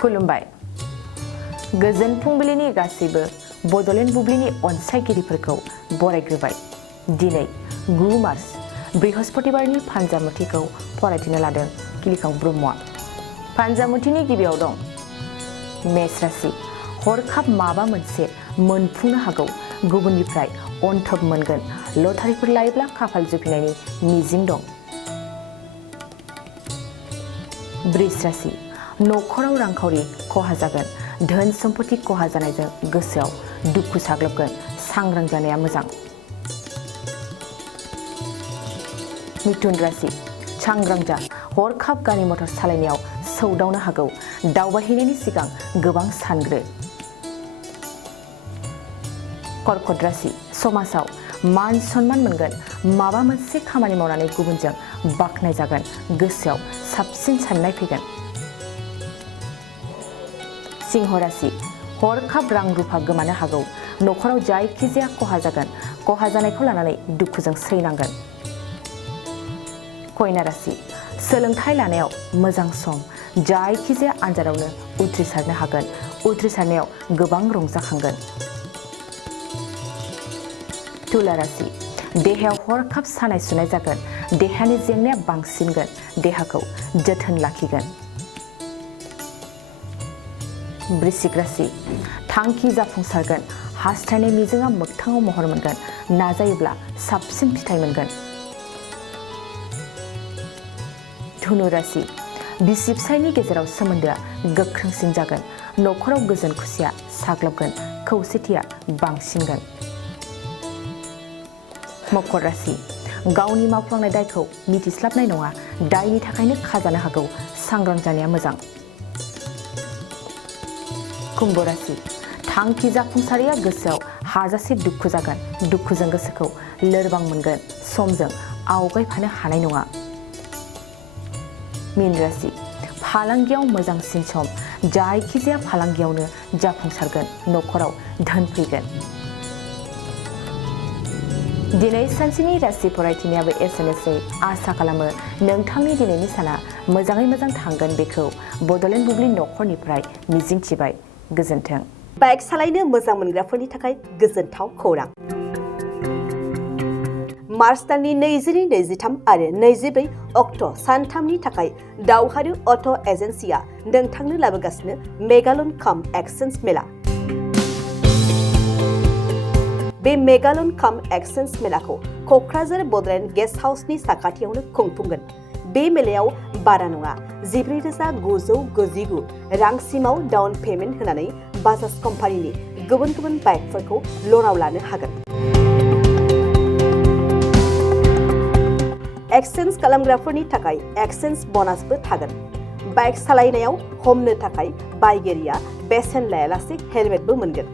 खुलुमबाय गोजोन फुंबिलिनि गासैबो बड'लेण्ड बुब्लिनि अनसायगिरिफोरखौ बरायग्रोबाय दिनै 9 मार्च बृहस्पतिबारनि फान्जामुथिखौ फरायथिनो लादों किलिखाव ब्रह्मआ फान्जामुथिनि गिबियाव दं मेष राशि हरखाब माबा मोनसे मोनफुंनो हागौ गुबुननिफ्राय अनथोब मोनगोन लटारिफोर लायोब्ला खाफाल जुफिनायनि मिजिं दं वृष राशि नखराव रांखावरि खहा जागोन धोन सम्पति खहा जानायजों गोसोआव दुखु साग्लोबगोन सांग्रां जानाया मोजां मिथुन राशि सांग्रां जा हरखाब गारि मटर सालायनायाव सौदावनो हागौ दावबायहैनायनि सिगां गोबां सानग्रो कर्कट राशि समाजाव मान सन्मान मोनगोन माबा मोनसे खामानि मावनानै गुबुनजों बाख्नाय जागोन गोसोआव साबसिन साननाय फैगोन सिंह राशि हरखाब रां रुफा गोमानो हागौ नखराव जायखिजाया खहा जागोन खहा जानायखौ लानानै दुखुजों सैनांगोन कन्या राशि सोलोंथाइ लानायाव मोजां सम जायखिजाया आनजादावनो उथ्रिसारनो हागोन उथ्रिसारनायाव गोबां रंजाखांगोन तुला राशि देहायाव हरखाब सानाय सुनाय जागोन देहानि जेंनाया बांसिनगोन देहाखौ जोथोन लाखिगोन वृश्चिक राशि थांखि जाफुंसारगोन हास्थायनाय मिजिंआ मोगथाङाव महर मोनगोन नाजायोब्ला साबसिन फिथाइ मोनगोन धनु राशि बिसि फिसायनि गेजेराव सोमोन्दोआ गोख्रोंसिन जागोन नखराव गोजोन खुसिया साग्लोबगोन खौसेथिया बांसिनगोन मकर राशि गावनि मावफ्लांनाय दायखौ मिथिस्लाबनाय नङा दायनि थाखायनो खाजानो हागौ सांग्रां जानाया मोजां कुम्भ राशि थांखि जाफुंसारिया गोसोआव हाजासे दुखु जागोन दुखुजों गोसोखौ लोरबां मोनगोन समजों आवगायफानो हानाय नङा मीन राशि फालांगियाव मोजांसिन सम जायखिजाया फालांगियावनो जाफुंसारगोन नखराव धोन फैगोन दिनै सानसेनि राशि फरायथिनायाबो एसेनोसै आसा खालामो नोंथांनि दिनैनि साना मोजाङै मोजां थांगोन बेखौ बड'लेण्ड बुब्लि नखरनिफ्राय मिजिंथिबाय गोजोन्थों बाइक सालायनो मोजां मोनग्राफोरनि थाखाय गोजोनथाव खौरां मार्च दाननि 22-23 आरो 24 अक्ट' सानथामनि थाखाय दावहारु अट' एजेन्सिया नोंथांनो लाबोगासिनो मेगालन काम एक्सचेन्ज मेला बे मेगालन काम एक्सचेन्ज मेलाखौ क'क्राझार बड'लेण्ड गेस्ट हाउसनि साखाथियावनो खुंफुंगोन बे मेलायाव बारा नङा 14,999 रांसिमाव डाउन पेमेन्ट होनानै बाजाज कम्पानिनि गुबुन गुबुन बाइकफोरखौ ल'नाव लानो हागोन एक्सचेन्ज खालामग्राफोरनि थाखाय एक्सचेन्ज ब'नासबो थागोन बाइक सालायनायाव हमनो थाखाय बायगिरिया बेसेन लायालासे हेलमेटबो मोनगोन